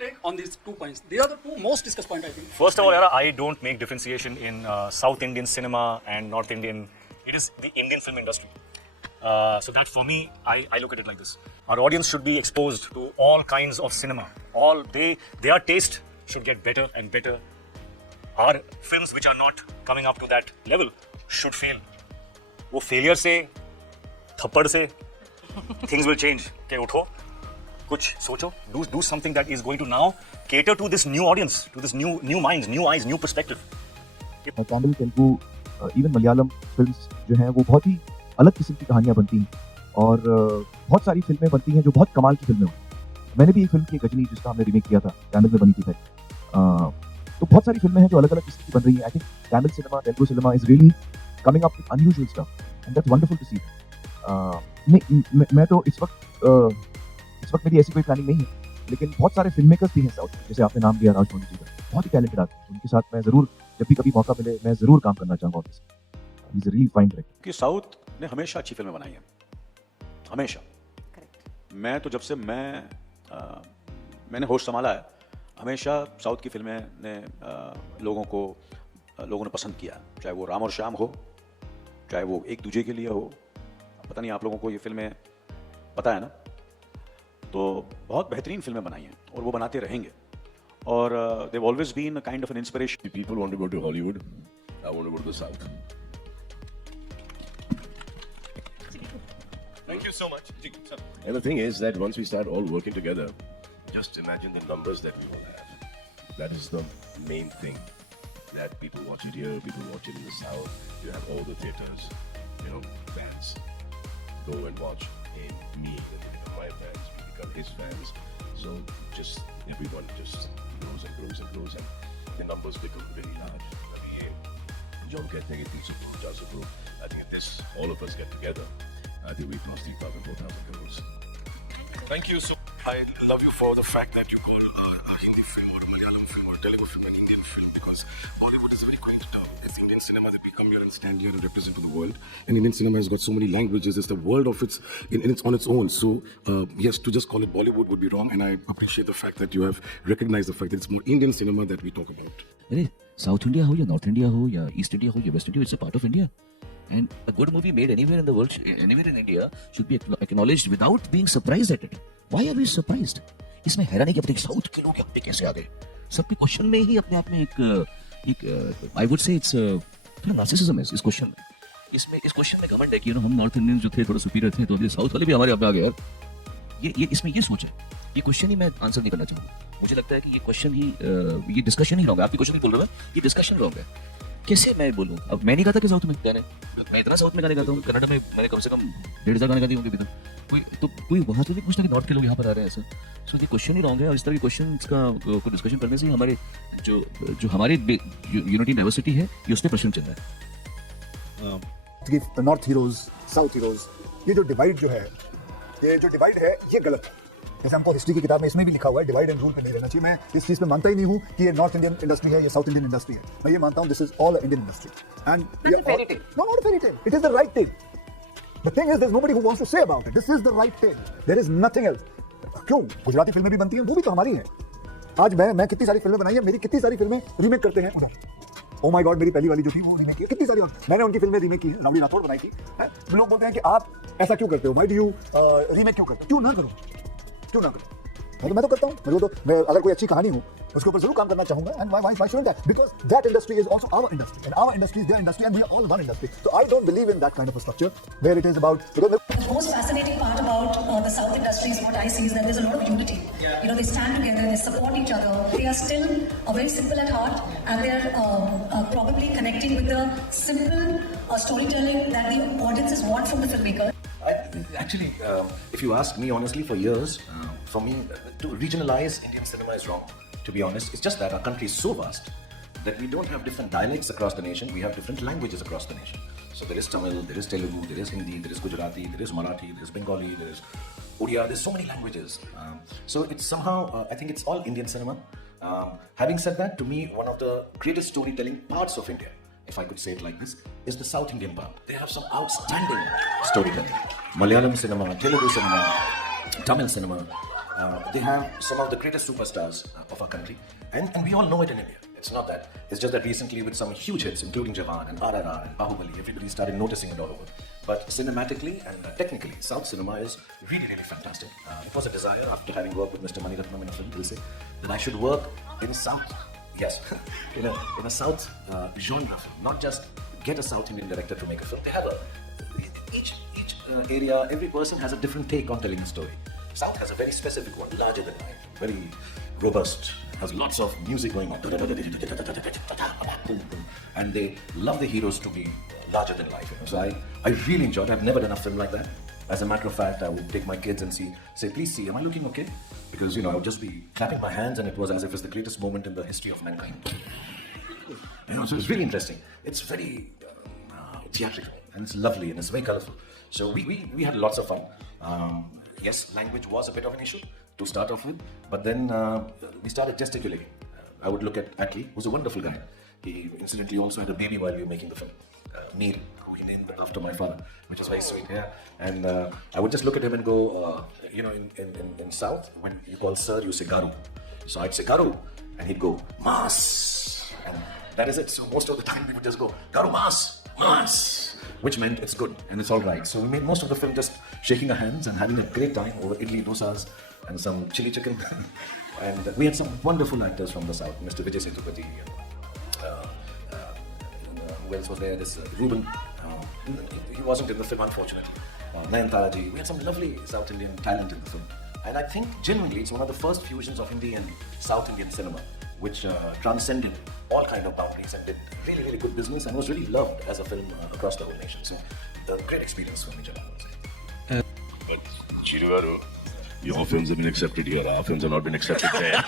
take on these 2 points? These are the two most discussed points, I think. First of all, Yara, I don't make differentiation in South Indian cinema and North Indian. It is the Indian film industry. So that for me, I look at it like this. Our audience should be exposed to all kinds of cinema. Their taste should get better and better. Our films which are not coming up to that level should fail. वो failure से, थप्पड़ से, things will change. के उठो, कुछ सोचो, do something that is going to now cater to this new audience, to this new minds, new eyes, new perspective. Tamil, Telugu, even Malayalam films जो हैं वो बहुत ही अलग किस्म की कहानियां बनती हैं और बहुत सारी फिल्में बनती हैं जो बहुत कमाल की फिल्में होती हैं। मैंने भी एक फिल्म की गजनी जिसका हमने रीमेक किया था, तमिल में बनी थी तो बहुत सारी फिल्में हैं जो अलग अलग किस्म की बन रही हैं। I think Tamil cinema, Telugu cinema is really coming up with unusual stuff and that's wonderful to see. मैं तो इस वक्त मेरी ऐसी कोई प्लानिंग नहीं है, लेकिन बहुत सारे फिल्म मेकर्स भी हैं साउथ में, जैसे आपने नाम लिया राजमौली जी का, बहुत ही टैलेंटेड आदमी, उनके साथ मैं जरूर जब भी कभी मौका मिले मैं जरूर काम करना चाहूंगा उनके साथ। He is really fine director. कि साउथ ने हमेशा अच्छी फिल्में बनाई हैं, हमेशा। मैं तो जब से मैंने होश संभाला है, हमेशा साउथ की फिल्में ने लोगों ने पसंद किया, चाहे वो राम और श्याम हो, चाहे वो एक दूजे के लिए हो। पता नहीं आप लोगों को ये फिल्में पता है ना, तो बहुत बेहतरीन फिल्में बनाई हैं और वो बनाते रहेंगे। और they've always been a kind of an inspiration. People want to go to Hollywood. I want to go to the South. Thank you so much. And the thing is that once we start all working together, just imagine the numbers that we all have. That is the main thing. That people watch it here, people watch it in the South. You have all the theaters, fans. Go and watch him, me, and my fans. We become his fans. So just everyone just grows and grows and grows, and the numbers become very large. I mean, John कहते हैं कि 300 crore, 400 crore. I think if all of us get together, I think we cross 3,000, 4,000 crores. Thank you. So I love you for the fact that you call a Hindi film or a Malayalam film or a Telugu film an Indian film, because Bollywood is a very quaint term. It's Indian cinema that we come here and stand here and represent to the world. And Indian cinema has got so many languages. It's the world of its on its own. So yes, to just call it Bollywood would be wrong. And I appreciate the fact that you have recognized the fact that it's more Indian cinema that we talk about. South India हो या North India हो या East India हो या West India, it's a part of India. And a good movie made anywhere in the world, anywhere in India, should be acknowledged without being surprised at it. Why are we surprised? इसमें हैरानी कि अपने south के लोग यहाँ पे कैसे आ गए? सबके क्वेश्चन में ही अपने आप में एक I would say it's थोड़ा नार्सिसिज्म है इस क्वेश्चन में। इस क्वेश्चन में घमंड है कि हम नॉर्थ इंडियन जो थे थोड़ा सुपीरियर थे, तो अभी साउथ वाले भी हमारे यहाँ पे आ गए यार। ये इसमें ये सोच है, ये क्वेश्चन ही मैं आंसर नहीं करना चाहूँगा। मुझे लगता है कि ये क्वेश्चन ही ये डिस्कशन ही रॉन्ग है। आपकी क्वेश्चन ही बोल रहा हूँ, ये डिस्कशन रॉन्ग है। कैसे मैं बोलूँ? अब मैं नहीं गाता कि साउथ में गाने, मैं इतना साउथ में गाने गाता हूँ, कन्नड़ में मैंने कम से कम 1,500 गाने गा दिए होंगे अभी तक। कोई वहाँ तो नहीं पूछता कि नॉर्थ के लोग यहाँ पर आ रहे हैं ऐसा। सो ये क्वेश्चन ही रॉन्ग है, और इस तरह के क्वेश्चन का डिस्कशन करने से हमारे जो हमारी यूनिटी डाइवर्सिटी है, ये उसमें प्रश्न चल रहा है। नॉर्थ हीरोज, साउथ हीरोज, ये जो डिवाइड है ये गलत है। जैसे हमको हिस्ट्री की किताब में इसमें भी लिखा हुआ है, डिवाइड एंड रूल पे नहीं रहना चाहिए। मैं इस चीज़ पे मानता ही नहीं हूँ कि ये नॉर्थ इंडियन इंडस्ट्री है, ये साउथ इंडियन इंडस्ट्री है। मैं ये मानता हूँ this is all Indian industry and not a fairy tale, it is the right thing. The thing is there is nobody who wants to say about it, this is the right thing, there is nothing else. क्यों गुजराती फिल्में भी बनती हैं, वो भी तो हमारी हैं। आज मैं कितनी सारी फिल्में बनाई है, मेरी कितनी सारी फिल्में रीमेक करते हैं उधर। ओ माय गॉड, मेरी पहली वाली जो थी वो रीमेक की, कितनी सारी और मैंने उनकी फिल्में रीमेक की, रावड़ी राठौड़ बनाई थी। लोग बोलते हैं कि आप ऐसा क्यों करते हो, व्हाई डू यू रीमेक क्यों करते हो? क्यों ना करो, मैं तो करता हूँ। मैं अगर कोई अच्छी कहानी हो उसके ऊपर जरूर काम करना चाहूंगा। And why shouldn't that? Because that industry is also our industry and our industry is their industry and we are all one industry. So I don't believe in that kind of a structure where it is about The most fascinating part about the South industry is what I see is that there's a lot of unity. They stand together, they support each other. They are still very simple at heart, and they are probably connecting with the simple storytelling that the audiences want from the filmmaker. Actually, if you ask me honestly, for years, for me, to regionalize Indian cinema is wrong, to be honest. It's just that our country is so vast that we don't have different dialects across the nation, we have different languages across the nation. So there is Tamil, there is Telugu, there is Hindi, there is Gujarati, there is Marathi, there is Bengali, there is Odia, there's so many languages. So it's somehow, I think it's all Indian cinema. Having said that, to me, one of the greatest storytelling parts of India, if I could say it like this, is the South Indian part. They have some outstanding storytelling. Malayalam cinema, Telugu cinema, Tamil cinema, They have some of the greatest superstars of our country, and we all know it in India. It's not that. It's just that recently, with some huge hits, including Jawan and RRR and Bahubali, everybody started noticing it all over. But cinematically and technically, South cinema is really, really fantastic. It was a desire after having worked with Mr. Mani Ratnam in a film, Dil Se, that I should work in South. Yes, in a South genre film, not just get a South Indian director to make a film. They have each area, every person has a different take on telling a story. South has a very specific one, larger than life, very robust, has lots of music going on, and they love the heroes to be larger than life. So I really enjoyed it. I've never done a film like that. As a matter of fact, I would take my kids and say, please see, am I looking okay? Because, I would just be clapping my hands, and it was as if it's the greatest moment in the history of mankind. So it's really interesting. It's very theatrical, and it's lovely, and it's very colorful. So we had lots of fun. Yes, language was a bit of an issue to start off with, but then we started gesticulating. I would look at Atlee, who's a wonderful guy. He incidentally also had a baby while we were making the film, Mir, who he named after my father, which is very sweet. Yeah, and I would just look at him and go, in South, when you call sir, you say garu. So I'd say garu, and he'd go mas, and that is it. So most of the time we would just go garu mas, which meant it's good and it's all right. So we made most of the film just shaking our hands and having a great time over idli dosas and some chili chicken. And we had some wonderful actors from the South, Mr. Vijay Sethupathi, who else was there? This Ruben, he wasn't in the film, unfortunately. Nayanthara ji. We had some lovely South Indian talent in the film. And I think genuinely it's one of the first fusions of Hindi and South Indian cinema, which transcended all kind of boundaries and did really, really good business and was really loved as a film across the whole nation. So, a great experience for me, Jalan. But Chiru Garu, your films have been accepted here. Our films have not been accepted there.